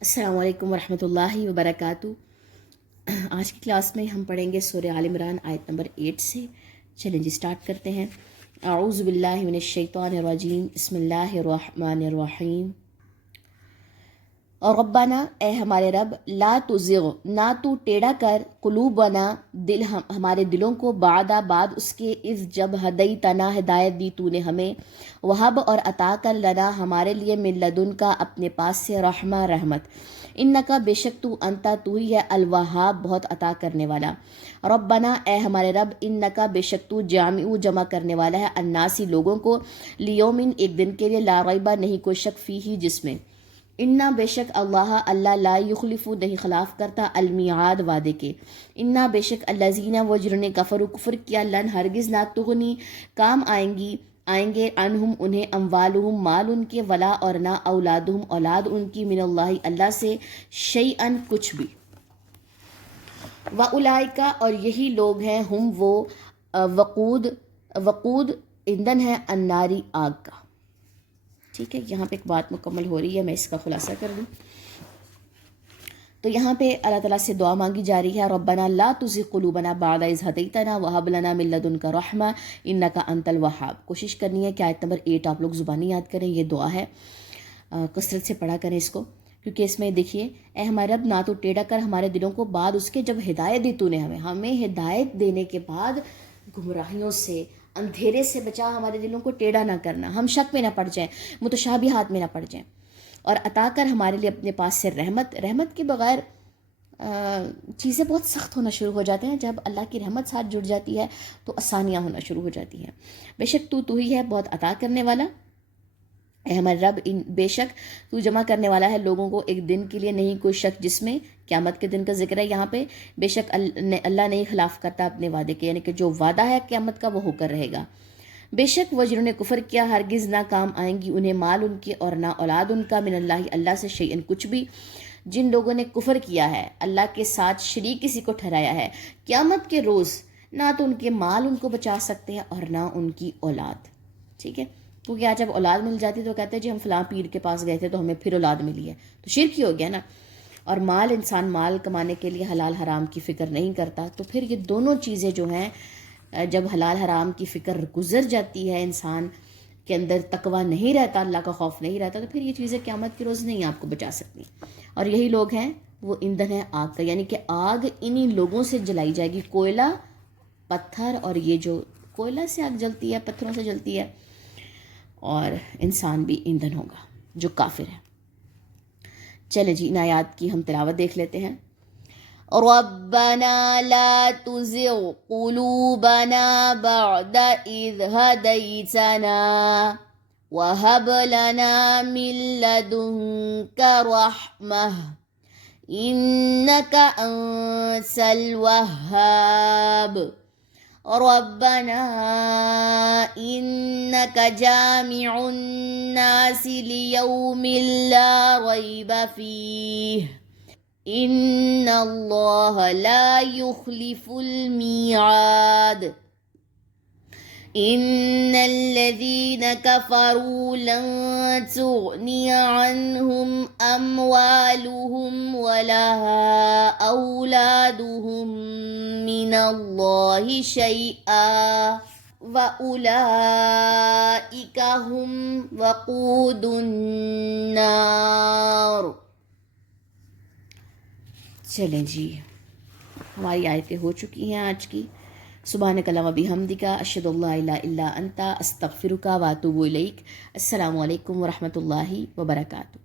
السلام علیکم ورحمۃ اللہ وبرکاتہ۔ آج کی کلاس میں ہم پڑھیں گے سورہ آل عمران آیت نمبر 8 سے۔ چلیں جی اسٹارٹ کرتے ہیں۔ اعوذ باللہ من الشیطان الرجیم، بسم اللہ الرحمن الرحیم۔ اور ربنا، اے ہمارے رب، لا تزغ، نہ تو ٹیڑھا کر، قلوبنا، دل ہمارے دلوں کو، بعد اس کے، اذ جب، ہدیتنا، ہدایت دی تو نے ہمیں، وہب اور عطا کر، لنا ہمارے لیے، من لدن کا اپنے پاس سے، رحمہ رحمت، انکا بے شک تو، انتا تو ہی ہے، الوہاب بہت عطا کرنے والا۔ ربنا، اے ہمارے رب، انکا بے شک تو، جامع جمع کرنے والا ہے، الناسی لوگوں کو، لیومن ایک دن کے لیے، لا ریبہ نہیں کوئی شک، فیہ جس میں، انا بے شک اللہ لا یخلف نہیں خلاف کرتا، المیعاد وعدے کے، انا بے شک الذین وہ جنہوں نے کفر کیا، لن ہرگز نہ تغنی کام آئیں گے، عنہم انہیں، اموالہم مال ان کے، ولا اور نہ، اولادہم اولاد ان کی، من اللہ سے، شیئن کچھ بھی، وَأُولَئِکَ اور یہی لوگ ہیں، ہم وہ، وقود ایندھن ہے، الناری آگ کا۔ ٹھیک ہے، یہاں پہ ایک بات مکمل ہو رہی ہے، میں اس کا خلاصہ کر دوں تو یہاں پہ اللہ تعالیٰ سے دعا مانگی جا رہی ہے، ربنا لا تزغ قلوبنا بعد اذ ہدیتنا وہب لنا من لدنک رحمہ انک انت الوہاب۔ کوشش کرنی ہے کہ آیت نمبر 8 آپ لوگ زبانی یاد کریں، یہ دعا ہے، کثرت سے پڑھا کریں اس کو، کیونکہ اس میں دیکھیے، اے ہمارے رب، نہ تو ٹیڑھا کر ہمارے دلوں کو، بعد اس کے جب ہدایت دی تو نے ہمیں ہدایت دینے کے بعد گمراہیوں سے، اندھیرے سے بچا، ہمارے دلوں کو ٹیڑھا نہ کرنا، ہم شک میں نہ پڑ جائیں، متشابہات میں نہ پڑ جائیں، اور عطا کر ہمارے لیے اپنے پاس سے رحمت کے بغیر چیزیں بہت سخت ہونا شروع ہو جاتے ہیں، جب اللہ کی رحمت ساتھ جڑ جاتی ہے تو آسانیاں ہونا شروع ہو جاتی ہیں۔ بے شک تو ہی ہے بہت عطا کرنے والا، اے ہمارے رب، بے شک تو جمع کرنے والا ہے لوگوں کو ایک دن کے لیے، نہیں کوئی شک جس میں، قیامت کے دن کا ذکر ہے یہاں پہ، بے شک اللہ نہیں خلاف کرتا اپنے وعدے کے، یعنی کہ جو وعدہ ہے قیامت کا وہ ہو کر رہے گا۔ بے شک وہ جنہوں نے کفر کیا، ہرگز نہ کام آئیں گی انہیں مال ان کے اور نہ اولاد ان کا، من اللہ سے، شیئن کچھ بھی۔ جن لوگوں نے کفر کیا ہے، اللہ کے ساتھ شریک کسی کو ٹھہرایا ہے، قیامت کے روز نہ تو ان کے مال ان کو بچا سکتے ہیں اور نہ ان کی اولاد۔ ٹھیک ہے، کیونکہ آج جب اولاد مل جاتی تو کہتے ہیں جی ہم فلاں پیر کے پاس گئے تھے تو ہمیں پھر اولاد ملی ہے، تو شرک ہی ہو گیا نا۔ اور مال، انسان مال کمانے کے لیے حلال حرام کی فکر نہیں کرتا، تو پھر یہ دونوں چیزیں جو ہیں، جب حلال حرام کی فکر گزر جاتی ہے، انسان کے اندر تقوی نہیں رہتا، اللہ کا خوف نہیں رہتا، تو پھر یہ چیزیں قیامت کے روز نہیں آپ کو بچا سکتی۔ اور یہی لوگ ہیں، وہ ایندھن ہے آگ کا، یعنی کہ آگ انہی لوگوں سے جلائی جائے گی، کوئلہ، پتھر، اور یہ جو کوئلہ سے آگ جلتی ہے، پتھروں سے جلتی ہے، اور انسان بھی ایندھن ہوگا جو کافر ہے۔ چلے جی ان آیات کی ہم تلاوت دیکھ لیتے ہیں۔ ربنا لا تزغ قلوبنا بعد إذ هديتنا وهب لنا من لدنك رحمة إنك أنت الوهاب ربنا إنك جامع الناس ليوم لا ريب فيه ان اللہ لا یخلف المیعاد ان الذین کفروا لن تغنی عنہم اموالہم ولا اولادہم من اللہ شیئا وَأُولَئِکَ ہم وقود النار۔ چلیں جی ہماری آیتیں ہو چکی ہیں آج کی۔ سبحانک اللہم و بحمدک، اشہد ان لا الہ الا انت، استغفرک و اتوب الیک۔ السلام علیکم ورحمۃ اللہ وبرکاتہ۔